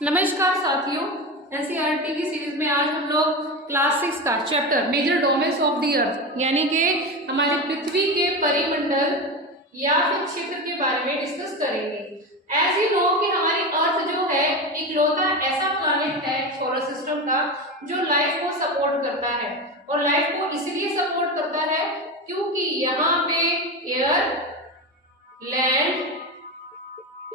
नमस्कार साथियों, एनसीईआरटी की सीरीज में आज हम लोग क्लास 6 का chapter major domains of the earth यानी कि हमारी पृथ्वी के परिमंडल या फिर क्षेत्र के बारे में डिस्कस करेंगे। एज यू नो कि हमारी अर्थ जो है इकलौता ऐसा प्लैनेट है सोलर सिस्टम का जो लाइफ को सपोर्ट करता है, और लाइफ को इसलिए सपोर्ट करता है क्योंकि यहाँ पे एयर, लैंड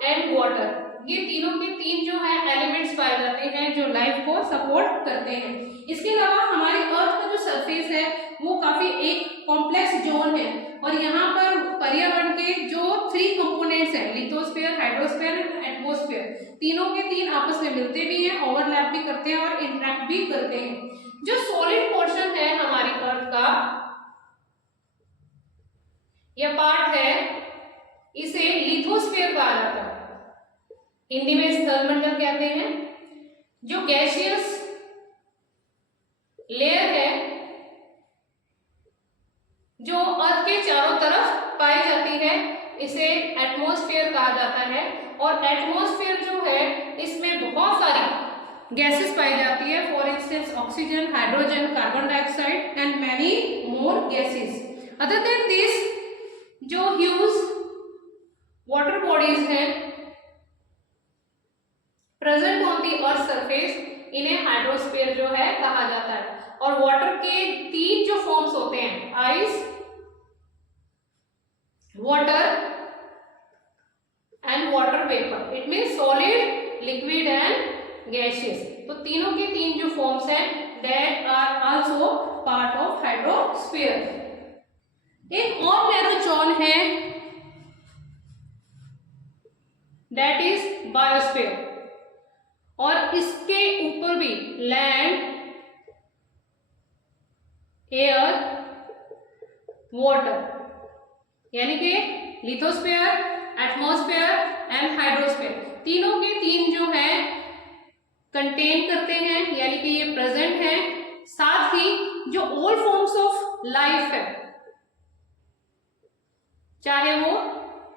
एंड वाटर ये तीनों के तीन जो है एलिमेंट्स पाए जाते हैं जो लाइफ को सपोर्ट करते हैं। इसके अलावा हमारी अर्थ का जो सरफेस है वो काफी एक कॉम्प्लेक्स जोन है, और यहाँ पर पर्यावरण के जो 3 कंपोनेंट्स हैं, लिथोस्फीयर, हाइड्रोस्फीयर एंड एटमॉस्फेयर, तीनों के तीन आपस में मिलते भी हैं, ओवरलैप भी करते हैं और इंटरेक्ट भी करते हैं। जो सॉलिड पोर्शन है हमारी अर्थ का, यह पार्ट है, इसे लिथोस्फीयर कहा जाता है, हिंदी में स्थलमंडल कहते हैं। जो गैसियस लेयर है जो अर्थ के चारों तरफ पाई जाती है, इसे एटमॉस्फेयर कहा जाता है। और एटमॉस्फेयर जो है इसमें बहुत सारी गैसेस पाई जाती है, for instance oxygen, hydrogen, carbon dioxide and many more gases. Other than this जो ह्यूज वाटर बॉडीज हैं present on the earth surface, इन्हें हाइड्रोस्फीयर जो है कहा जाता है। और वाटर के 3 जो फॉर्म्स होते हैं, ice, water and water vapour, it means solid, liquid and gaseous. तो तीनों के 3 जो फॉर्म्स हैं that are also part of hydrosphere. एक और नैरो जोन है दैट इज बायोस्फीयर, और इसके ऊपर भी लैंड, एयर, वाटर यानी कि लिथोस्फीयर, एटमॉस्फेयर एंड हाइड्रोस्फीयर, तीनों के 3 जो है कंटेन करते हैं यानी कि ये प्रेजेंट है। साथ ही जो ऑल फॉर्म्स ऑफ लाइफ है, चाहे वो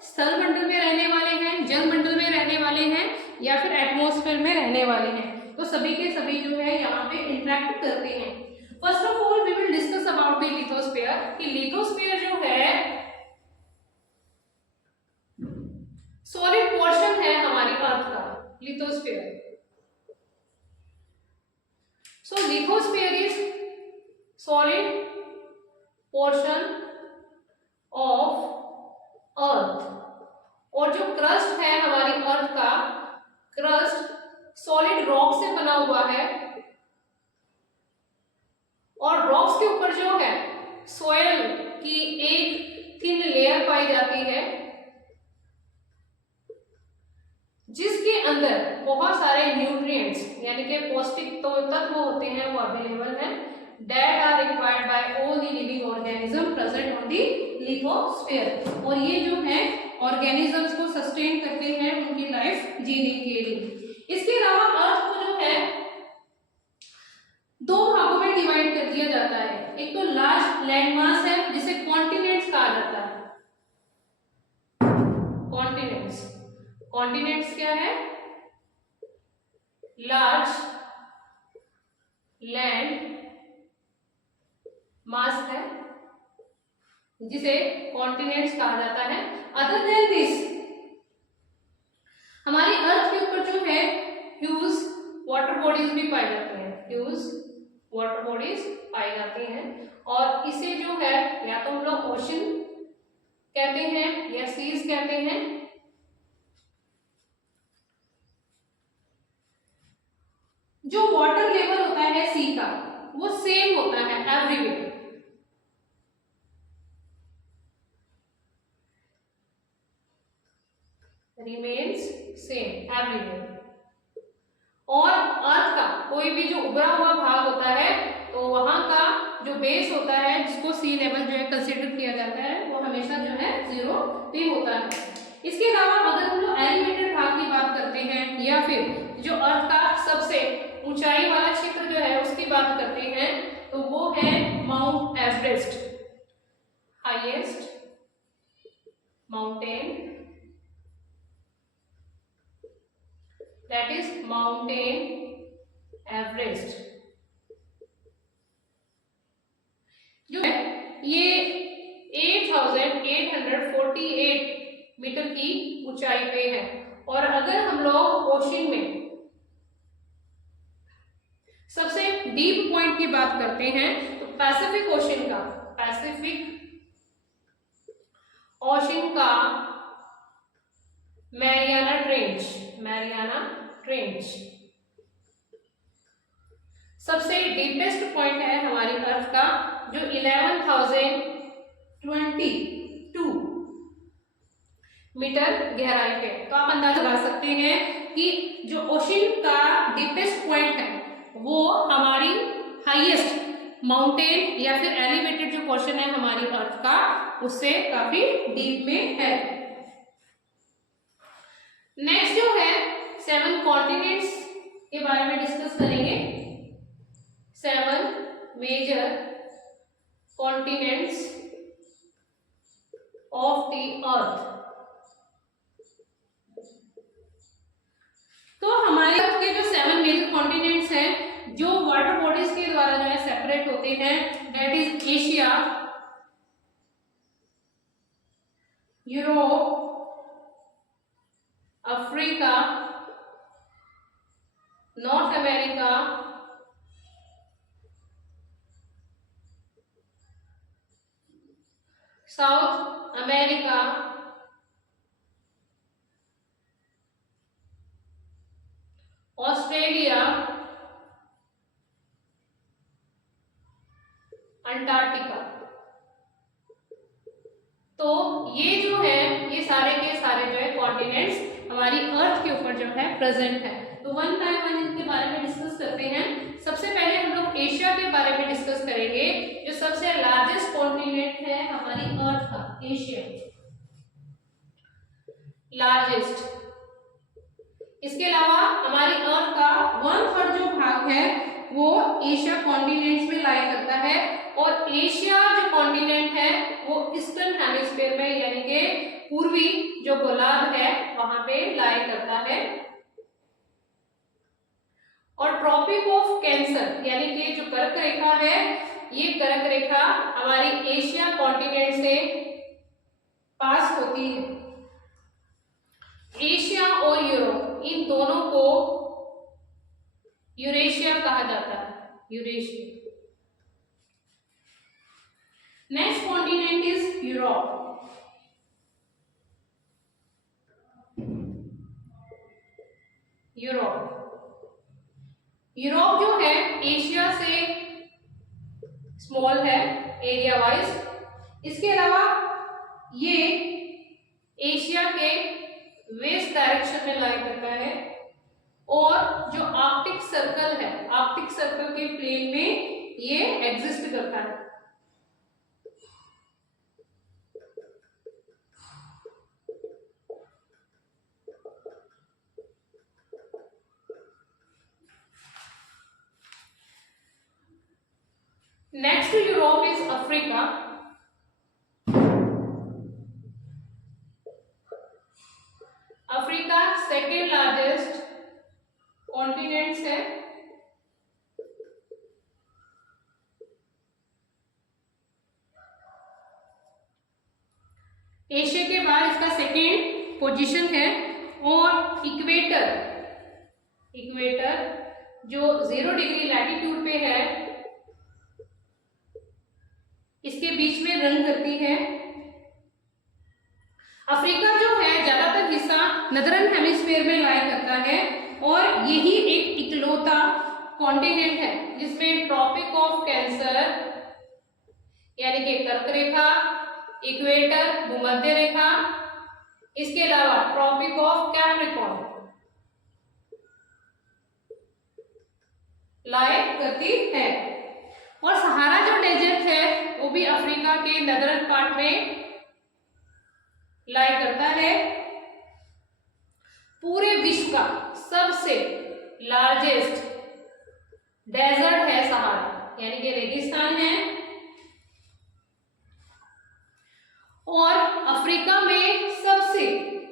स्थल मंडल में रहने वाले हैं, जल मंडल में रहने वाले हैं या फिर एटमॉस्फेयर में रहने वाले हैं, तो सभी के सभी जो है यहाँ पे इंटरेक्ट करते हैं। First of all we will discuss about the lithosphere कि लिथोस्फीयर जो है सॉलिड पोर्शन है हमारी अर्थ का, lithosphere. So lithosphere is solid portion of earth, और जो क्रस्ट है हमारी अर्थ का, क्रस्ट सॉलिड रॉक से बना हुआ है, और रॉक्स के ऊपर जो है सोयल की एक थिन लेयर पाई जाती है जिसके अंदर बहुत सारे न्यूट्रिएंट्स यानी कि पौष्टिक तत्व होते हैं वो अवेलेबल हैं, that are required by all the living organism present on the lithosphere। और ये जो है ऑर्गेनिजम्स को सस्टेन करते हैं उनकी लाइफ जीने के लिए। इसके अलावा अर्थ को जो है 2 भागों में डिवाइड कर दिया जाता है। एक तो लार्ज लैंड मास है जिसे कॉन्टिनेंट्स कहा जाता है। कॉन्टिनेंट्स, कॉन्टिनेंट्स क्या है? लार्ज लैंड मास है जिसे कॉन्टिनेंट्स कहा जाता है। अदर देन दिस हमारी अर्थ के ऊपर जो है ह्यूज वाटर बॉडीज भी पाई जाती हैं, ह्यूज वाटर बॉडीज पाई जाती हैं, और इसे जो है या तो हम लोग ओशन कहते हैं या सीज कहते हैं। जो वाटर लेवल होता है सी का वो सेम होता है एवरीवेयर, रिमेन्स सेम एवरीवेयर। और अर्थ का कोई भी जो उभरा हुआ भाग होता है तो वहां का जो बेस होता है जिसको सी लेवल जो है कंसीडर किया जाता है वो हमेशा जो है 0 पे होता है। इसके अलावा अगर हम लोग एलिवेटेड भाग की बात करते हैं या फिर जो अर्थ का सबसे ऊंचाई वाला क्षेत्र जो है उसकी बात करते हैं तो वो है mount Everest, highest mountain that is mountain Everest. जो है ये 8848 मीटर की ऊंचाई पे है। और अगर हम लोग ओशन में सबसे डीप पॉइंट की बात करते हैं तो पैसिफिक ओशन का मैरियाना ट्रेंच सबसे डीपेस्ट पॉइंट है हमारी अर्थ का, जो 11,022 मीटर गहराई पे। तो आप अंदाजा लगा सकते हैं कि जो ओशन का डीपेस्ट पॉइंट है वो हमारी हाईएस्ट माउंटेन या फिर एलिवेटेड जो पोर्शन है हमारी अर्थ का, उससे काफी डीप में है। नेक्स्ट जो है 7 कॉन्टिनेंट्स के बारे में डिस्कस करेंगे। 7 major continents of the earth. तो हमारे अर्थ के जो 7 मेजर कॉन्टिनेंट्स हैं जो वाटर बॉडीज के द्वारा जो है सेपरेट होते हैं, that is Asia, Europe, Africa, north America, south America, Australia, Antarctica. तो ये जो है ये सारे के सारे जो है कॉन्टिनेंट्स हमारी अर्थ के ऊपर जो है प्रेजेंट है। तो वन बाय वन इनके बारे में डिस्कस करते हैं। सबसे पहले हम लोग एशिया के बारे में डिस्कस करेंगे, जो सबसे लार्जेस्ट कॉन्टिनेंट है हमारी अर्थ का, एशिया लार्जेस्ट। इसके अलावा हमारी अर्थ का 1/3 जो भाग है वो एशिया कॉन्टिनेंट्स में लाई करता है। और एशिया जो कॉन्टिनेंट है वो ईस्टर्न हेमिस्फीयर में यानी कि पूर्वी जो गोलार्ध है वहां पे लाई करता है। और ट्रॉपिक ऑफ कैंसर यानी कि जो कर्क रेखा है, ये कर्क रेखा हमारी एशिया कॉन्टिनेंट से पास होती है। एशिया और यूरोप इन दोनों को यूरेशिया कहा जाता है, Eurasia. Next continent is Europe. Europe जो है एशिया से स्मॉल है एरिया वाइज। इसके अलावा ये एशिया के वेस्ट डायरेक्शन में लाई करता है। और जो आर्कटिक सर्कल है, आर्कटिक सर्कल के प्लेन में ये एग्जिस्ट करता है। Next to Europe is Africa. Africa second largest continents है। एशिया के बाद इसका सेकेंड पोजीशन है। और इक्वेटर जो 0 डिग्री लैटिट्यूड पे है, इसके बीच में रन करती है। अफ्रीका जो है ज्यादातर हिस्सा नदरन हेमिस्फीयर में लाई करता है। और यही एक इकलौता कॉन्टिनेंट है जिसमें ट्रॉपिक ऑफ कैंसर यानी कि कर्क रेखा, इक्वेटर भूमध्य रेखा, इसके अलावा ट्रॉपिक ऑफ कैप्रिकॉर्न लाई करती है। और सहारा जो डेजर्ट है वो भी अफ्रीका के नदरन पार्ट में लाई करता है। पूरे विश्व का सबसे लार्जेस्ट डेजर्ट है सहारा यानी कि रेगिस्तान है। और अफ्रीका में सबसे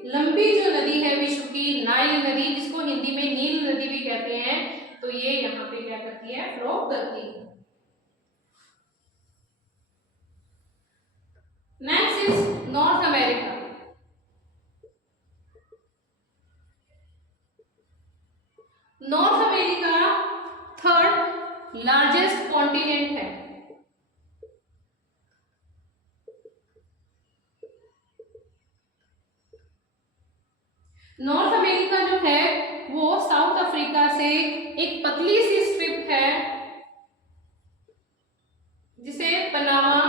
लंबी जो नदी है विश्व की, नाइल नदी, जिसको हिंदी में नील नदी भी कहते हैं, तो ये यहाँ पे क्या करती है, फ्लो करती है। Next is north America. North America third largest continent है। नॉर्थ अमेरिका जो है वो साउथ अफ्रीका से एक पतली सी स्ट्रिप है जिसे पनामा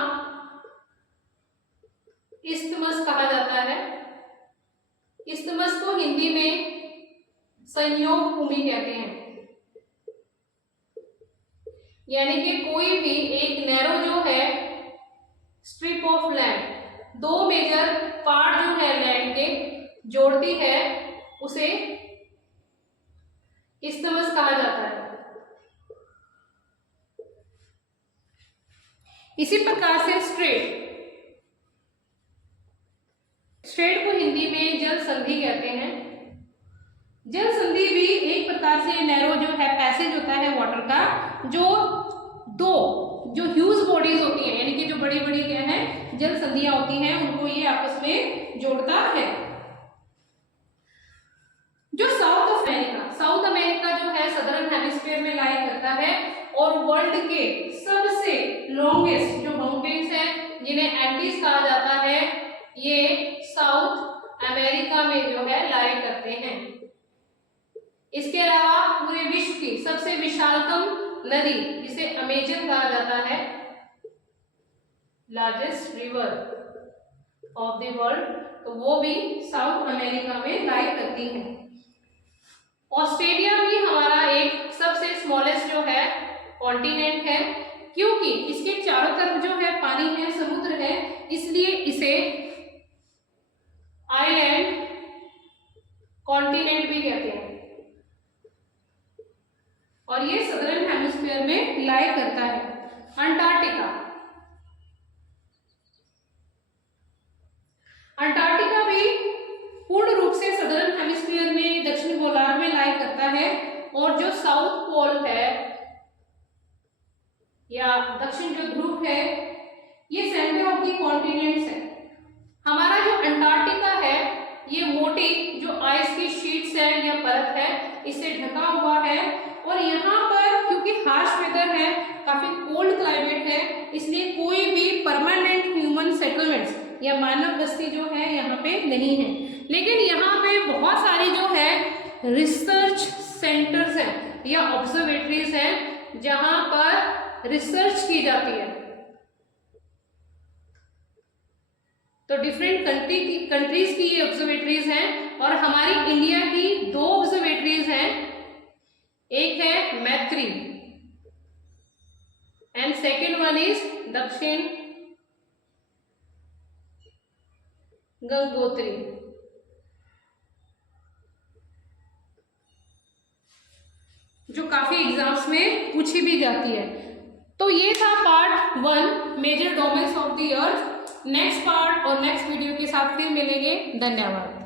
इस्थमस कहा जाता है। इस्थमस को हिंदी में संयोग भूमि कहते हैं, यानी कि कोई भी एक नैरो जो है स्ट्रिप ऑफ लैंड, दो मेजर पार्ट जो है लैंड के जोड़ती है, उसे इस्थमस कहा जाता है। इसी प्रकार से स्ट्रेट को हिंदी में जल संधि कहते हैं। जल संधि भी एक प्रकार से नैरो जो है पैसेज होता है वाटर का, जो दो जो ह्यूज बॉडीज होती हैं, यानी कि जो बड़ी बड़ी क्या है जल संधियां होती हैं, उनको ये आपस में जोड़ता है। जो साउथ अमेरिका जो है सदर्न हेमिस्फीयर में लाई करता है और वर्ल्ड के सबसे लॉन्गेस्ट जो माउंटेन्स हैं जिन्हें एंडीज कहा जाता है, ये साउथ अमेरिका में जो है लाई करते हैं। इसके अलावा पूरे विश्व की सबसे विशालतम नदी जिसे अमेजन कहा जाता है, largest river of the world, तो वो भी साउथ अमेरिका में लाई करती है। ऑस्ट्रेलिया भी हमारा एक सबसे स्मॉलेस्ट जो है कॉन्टिनेंट है, क्योंकि इसके चारों तरफ जो है पानी है, समुद्र है, इसलिए इसे आइलैंड कॉन्टिनेंट भी कहते हैं। और ये सदर्न हेमिस्फीयर में लाई करता है। अंटार्कटिका भी पूर्ण रूप से सदर्न हेमिस्फीयर में दक्षिण गोलार्ध में लाई करता है, और जो साउथ पोल है या दक्षिण जो ध्रुव है, ये सेंटर ऑफ द कॉन्टिनेंट्स है। हमारा जो अंटार्कटिका है ये मोटी जो आइस की शीट्स है या परत है, इससे ढका हुआ है, और यहाँ पर क्योंकि हार्श वेदर है, काफी कोल्ड क्लाइमेट है, इसलिए कोई भी परमानेंट ह्यूमन सेटलमेंट्स या मानव बस्ती जो है यहाँ पे नहीं है। लेकिन यहाँ पे बहुत सारी जो है रिसर्च सेंटर्स हैं या ऑब्जर्वेटरीज हैं जहाँ पर रिसर्च की जाती है। तो डिफरेंट कंट्रीज की ये ऑब्जर्वेटरीज हैं, और हमारी इंडिया की दो ऑब्जर्वेटरीज हैं, एक है मैत्री एंड सेकेंड वन इज दक्षिण गंगोत्री। जो काफी एग्जाम्स में पूछी भी जाती है। तो ये था part 1 major domains of the earth. Next part और नेक्स्ट वीडियो के साथ फिर मिलेंगे। धन्यवाद।